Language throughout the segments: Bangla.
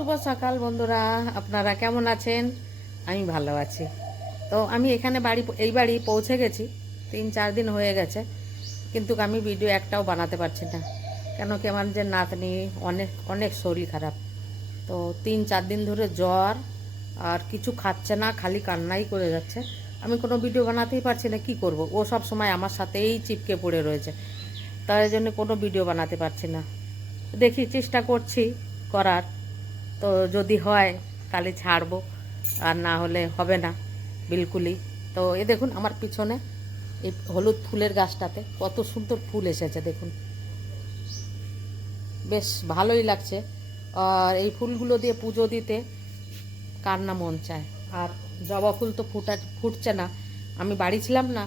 শুভ সকাল বন্ধুরা, আপনারা কেমন আছেন? আমি ভালো আছি। তো আমি এখানে এই বাড়ি পৌঁছে গেছি, 3-4 দিন হয়ে গেছে, কিন্তু আমি ভিডিও একটাও বানাতে পারছি না। কেন কি আমার যে নাতনি অনেক অনেক শরীর খারাপ। তো 3-4 দিন ধরে জ্বর, আর কিছু খাচ্ছে না, খালি কান্নাই করে যাচ্ছে। আমি কোনো ভিডিও বানাতেই পারছি না, কি করব? ও সব সময় আমার সাথেই চিপকে পড়ে রয়েছে, তাই জন্য কোনো ভিডিও বানাতে পারছি না। দেখি, চেষ্টা করছি করার। তো যদি হয় তাহলে ছাড়বো, আর না হলে হবে না বিলকুলই। তো এ দেখুন আমার পিছনে এই হলুদ ফুলের গাছটাতে কত সুন্দর ফুল এসেছে দেখুন, বেশ ভালোই লাগছে। আর এই ফুলগুলো দিয়ে পুজো দিতে কার না মন চায়। আর জবা ফুল তো ফুটছে না, আমি বাড়ি ছিলাম না,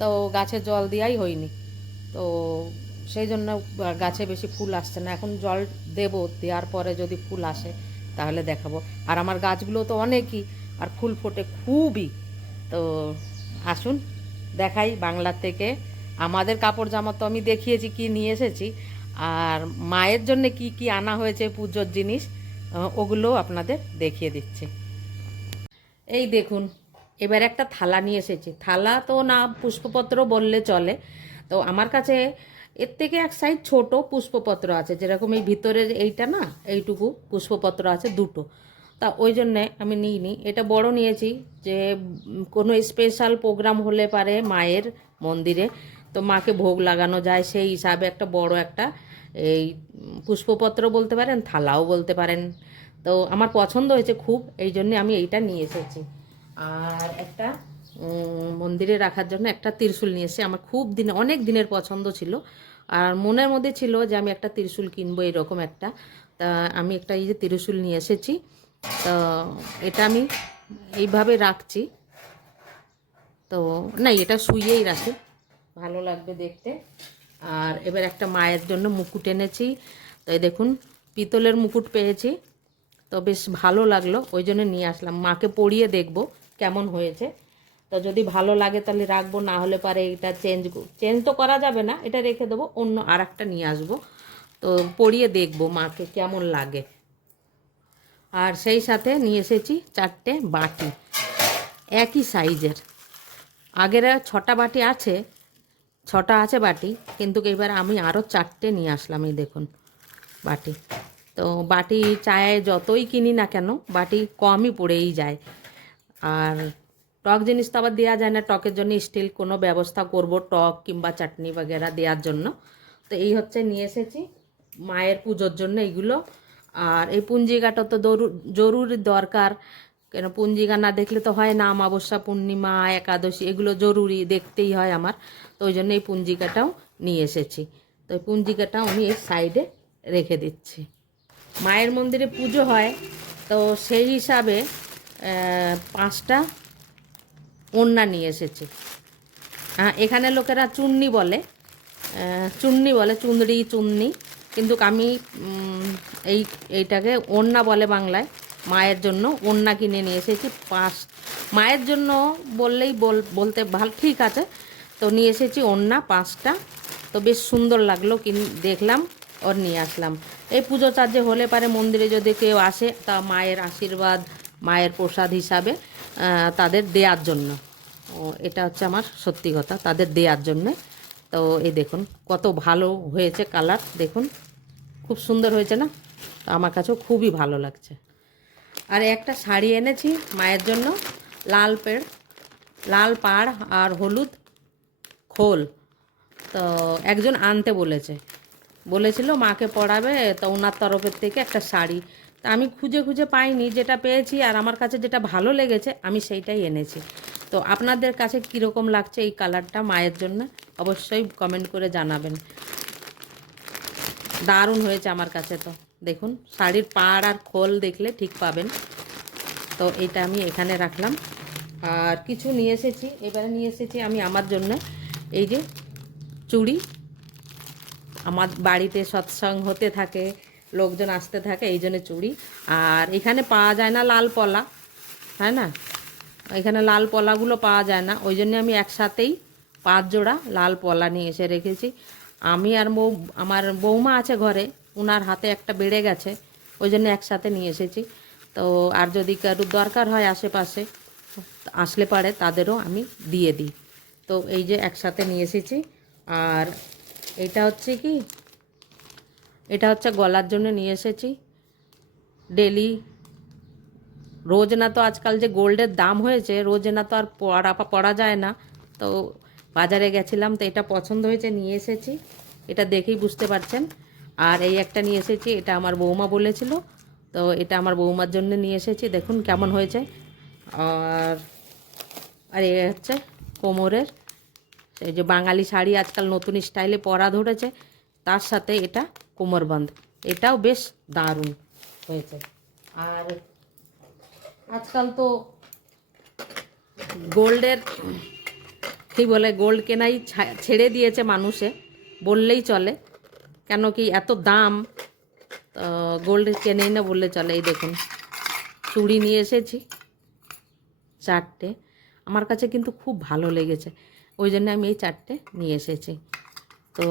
তো গাছে জল দেওয়াই হয়নি। তো সেই জন্য গাছে বেশি ফুল আসছে না। এখন জল দেব, দেওয়ার পরে যদি ফুল আসে তাহলে দেখাবো। আর আমার গাছগুলো তো অনেকই, আর ফুল ফোটে খুবই। তো আসুন দেখাই বাংলার থেকে। আমাদের কাপড় জামা তো আমি দেখিয়েছি কি নিয়ে এসেছি, আর মায়ের জন্য কি কি আনা হয়েছে পুজোর জিনিস, ওগুলো আপনাদের দেখিয়ে দিচ্ছি। এই দেখুন, এবার একটা থালা নিয়ে এসেছি। থালা তো না, পুষ্পপত্র বললে চলে। তো আমার কাছে এর থেকে এক সাইজ ছোট পুষ্পপত্র আছে, যেরকম এই ভিতরের এইটা না, এইটুকু পুষ্পপত্র আছে দুটো। তা ওই জন্যে আমি নিইনি, এটা বড় নিয়েছি। যে কোনো স্পেশাল প্রোগ্রাম হলে পারে মায়ের মন্দিরে, তো মাকে ভোগ লাগানো যায়, সেই হিসাবে একটা বড় একটা এই পুষ্পপত্র বলতে পারেন, থালাও বলতে পারেন। তো আমার পছন্দ হয়েছে খুব, এই জন্যে আমি এইটা নিয়ে এসেছি। আর একটা মন্দিরে রাখার জন্য একটা ত্রিশূল নিয়ে এসেছি। আমার খুব অনেক দিনের পছন্দ ছিল, আর মনের মধ্যে ছিল যে আমি একটা ত্রিশূল কিনবো এরকম একটা। তা আমি একটা এই যে ত্রিশূল নিয়ে এসেছি। তো এটা আমি এইভাবে রাখছি। তো না, এটা শুয়েই রাখি, ভালো লাগবে দেখতে। আর এবার একটা মায়ের জন্য মুকুট এনেছি। তো এই দেখুন, পিতলের মুকুট পেয়েছি, তো বেশ ভালো লাগলো, ওই জন্য নিয়ে আসলাম। মাকে পরিয়ে দেখব কেমন হয়েছে। তো যদি ভালো লাগে তাহলে রাখবো, না হলে পারে এটা চেঞ্জ তো করা যাবে না, এটা রেখে দেবো, অন্য আর একটা নিয়ে আসবো। তো পরিয়ে দেখবো মাকে কেমন লাগে। আর সেই সাথে নিয়ে এসেছি 4টে বাটি, একই সাইজের। আগের 6টা বাটি আছে, 6টা আছে বাটি, কিন্তু এবার আমি আরও 4টে নিয়ে আসলাম। এই দেখুন বাটি। তো বাটি চায়ে যতই কিনি না কেন, বাটি কমই পড়েই যায়। আর টক জিনিস তো আবার দেওয়া যায় না, টকের জন্য স্টিল কোনো ব্যবস্থা করব, টক কিংবা চাটনি বাগেরা দেওয়ার জন্য। তো এই হচ্ছে নিয়ে এসেছি মায়ের পুজোর জন্য এইগুলো। আর এই পুঞ্জিকাটা তো জরুরি দরকার, কেন পুঞ্জিকা না দেখলে তো হয় না। অমাবস্যা, পূর্ণিমা, একাদশী এগুলো জরুরি দেখতেই হয় আমার। তো ওই জন্য এই পুঞ্জিকাটাও নিয়ে এসেছি। তো এই পুঞ্জিকাটাও আমি এই সাইডে রেখে দিচ্ছি। মায়ের মন্দিরে পুজো হয়, তো সেই হিসাবে 5টা ওড়না নিয়ে এসেছি। এখানে লোকেরা চুন্নি বলে, চুনরি চুন্নি, কিন্তু আমি এইটাকে ওড়না বলে বাংলায়। মায়ের জন্য ওড়না কিনে নিয়ে এসেছি 5। মায়ের জন্য বললেই বলতে ভালো, ঠিক আছে। তো নিয়ে এসেছি ওড়না 5টা। তো বেশ সুন্দর লাগলো, দেখলাম, ওর নিয়ে আসলাম। এই পুজো চার্জে হলে পারে মন্দিরে যদি কেউ আসে, তা মায়ের আশীর্বাদ, মায়ের প্রসাদ হিসাবে তাদের দেওয়ার জন্য। এটা হচ্ছে আমার সত্যি কথা, তাদের দেওয়ার জন্যে। তো এই দেখুন কত ভালো হয়েছে কালার, দেখুন খুব সুন্দর হয়েছে না? তো আমার কাছেও খুবই ভালো লাগছে। আর একটা শাড়ি এনেছি মায়ের জন্য, লাল পাড় আর হলুদ খোল। তো একজন আনতে বলেছিল মাকে পরাবে, তো ওনার তরফের থেকে একটা শাড়ি। তা আমি খুঁজে খুঁজে পাইনি, যেটা পেয়েছি আর আমার কাছে যেটা ভালো লেগেছে আমি সেইটাই এনেছি। তো আপনাদের কাছে কীরকম লাগছে এই কালারটা মায়ের জন্য অবশ্যই কমেন্ট করে জানাবেন। দারুণ হয়েছে আমার কাছে। তো দেখুন শাড়ির পাড় আর খোল দেখলে ঠিক পাবেন। তো এটা আমি এখানে রাখলাম। আর কিছু নিয়ে এসেছি, এবারে নিয়ে এসেছি আমি আমার জন্য এই যে চুড়ি। আমার বাড়িতে সৎসঙ্গ হতে থাকে, লোকজন আসতে থাকে, এই জন্য চুড়ি। আর এখানে পাওয়া যায় না লাল পলা, হ্যাঁ না, এখানে লাল পলাগুলো পাওয়া যায় না, ওই জন্য আমি একসাথেই 5 জোড়া লাল পলা নিয়ে এসে রেখেছি। আমি আর আমার বৌমা আছে ঘরে, ওনার হাতে একটা বেড়ে গেছে, ওই জন্য একসাথে নিয়ে এসেছি। তো আর যদি কারোর দরকার হয় আশেপাশে আসলে পারে তাদেরও আমি দিয়ে দিই। তো এই যে একসাথে নিয়ে এসেছি। আর এটা হচ্ছে কি, এটা হচ্ছে গলার জন্য নিয়ে এসেছি। ডেলি রোজ না তো, আজকাল যে গোল্ডের দাম হয়েছে, রোজ না তো আর পরা যায় না। তো বাজারে গেছিলাম, তো এটা পছন্দ হয়েছে নিয়ে এসেছি। এটা দেখেই বুঝতে পারছেন। আর এই একটা নিয়ে এসেছি, এটা আমার বৌমা বলেছিল, তো এটা আমার বৌমার জন্য নিয়ে এসেছি। দেখুন কেমন হয়েছে। আর আর এ হচ্ছে কোমরের, এই যে বাঙালি শাড়ি আজকাল নতুন স্টাইলে পরা ধরেছে, তার সাথে এটা কোমরবন্ধ, এটাও বেশ দারুণ হয়েছে। আর আজকাল তো গোল্ডের কী বলে, গোল্ড কেনাই ছেড়ে দিয়েছে মানুষে বললেই চলে। কেন কি এত দাম, গোল্ড কেনেই না বললে চলে। এই দেখুন চুড়ি নিয়ে এসেছি 4টে, আমার কাছে কিন্তু খুব ভালো লেগেছে, ওই জন্য আমি এই 4টে নিয়ে এসেছি। তো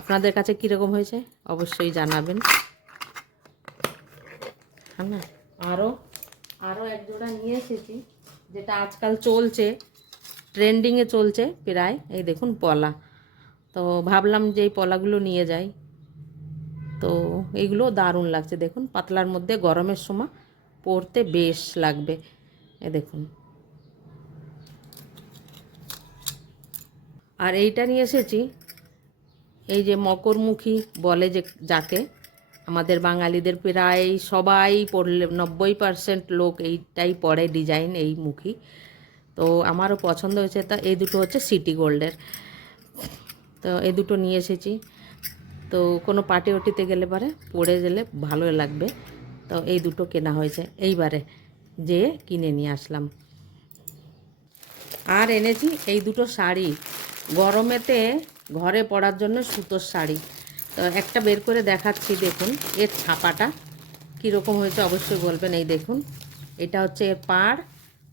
আপনাদের কাছে কীরকম হয়েছে অবশ্যই জানাবেন। হ্যাঁ না, আরও এক জোড়া নিয়ে এসেছি, যেটা আজকাল চলছে, ট্রেন্ডিংয়ে চলছে প্রায়। এই দেখুন পলা, তো ভাবলাম যে এই পলাগুলো নিয়ে যাই। তো এইগুলো দারুণ লাগছে, দেখুন পাতলার মধ্যে গরমের সময় পরতে বেশ লাগবে। এ দেখুন। আর এইটা নিয়ে এসেছি, এই যে মকরমুখী বলে যে যাকে, আমাদের বাঙালিদের প্রায় সবাই পরলে 90% লোক এইটাই পরে ডিজাইন, এই মুখী। তো আমারও পছন্দ হয়েছে। তা এই দুটো হচ্ছে সিটি গোল্ডের, তো এই দুটো নিয়ে এসেছি। তো কোনো পার্টি ওটিতে গেলে পরে পরে গেলে ভালো লাগবে, তো এই দুটো কেনা হয়েছে, এইবারে যে কিনে নিয়ে আসলাম। আর এনেছি এই দুটো শাড়ি, গরমেতে ঘরে পরার জন্য সুতোর শাড়ি। তো একটা বের করে দেখাচ্ছি, দেখুন এর ছাপাটা কীরকম হয়েছে অবশ্যই বলবেন। এই দেখুন, এটা হচ্ছে এর পাড়,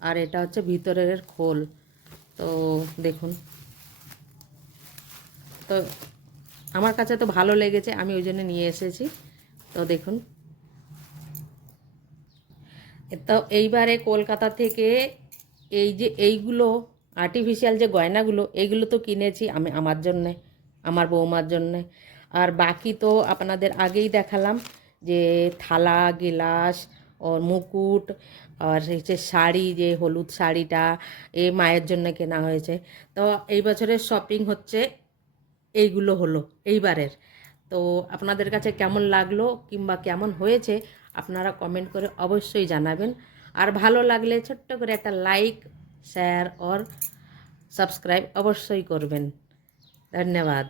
আর এটা হচ্ছে ভিতরের খোল। তো দেখুন, তো আমার কাছে তো ভালো লেগেছে, আমি ওই জন্য নিয়ে এসেছি। তো দেখুন, তো এইবারে কলকাতা থেকে এই যে এইগুলো আর্টিফিশিয়াল যে গয়নাগুলো, এইগুলো তো কিনেছি আমি আমার জন্যে, আমার বৌমার জন্যে। আর বাকি তো আপনাদের আগেই দেখালাম, যে থালা গিলাস ওর মুকুট, আর হচ্ছে শাড়ি, যে হলুদ শাড়িটা এ মায়ের জন্য কেনা হয়েছে। তো এই বছরের শপিং হচ্ছে এইগুলো হলো এইবারের। তো আপনাদের কাছে কেমন লাগলো কিংবা কেমন হয়েছে আপনারা কমেন্ট করে অবশ্যই জানাবেন। আর ভালো লাগলে ছোট্ট করে একটা লাইক, শেয়ার और सब्सक्राइब अवश्य करबें। धन्यवाद।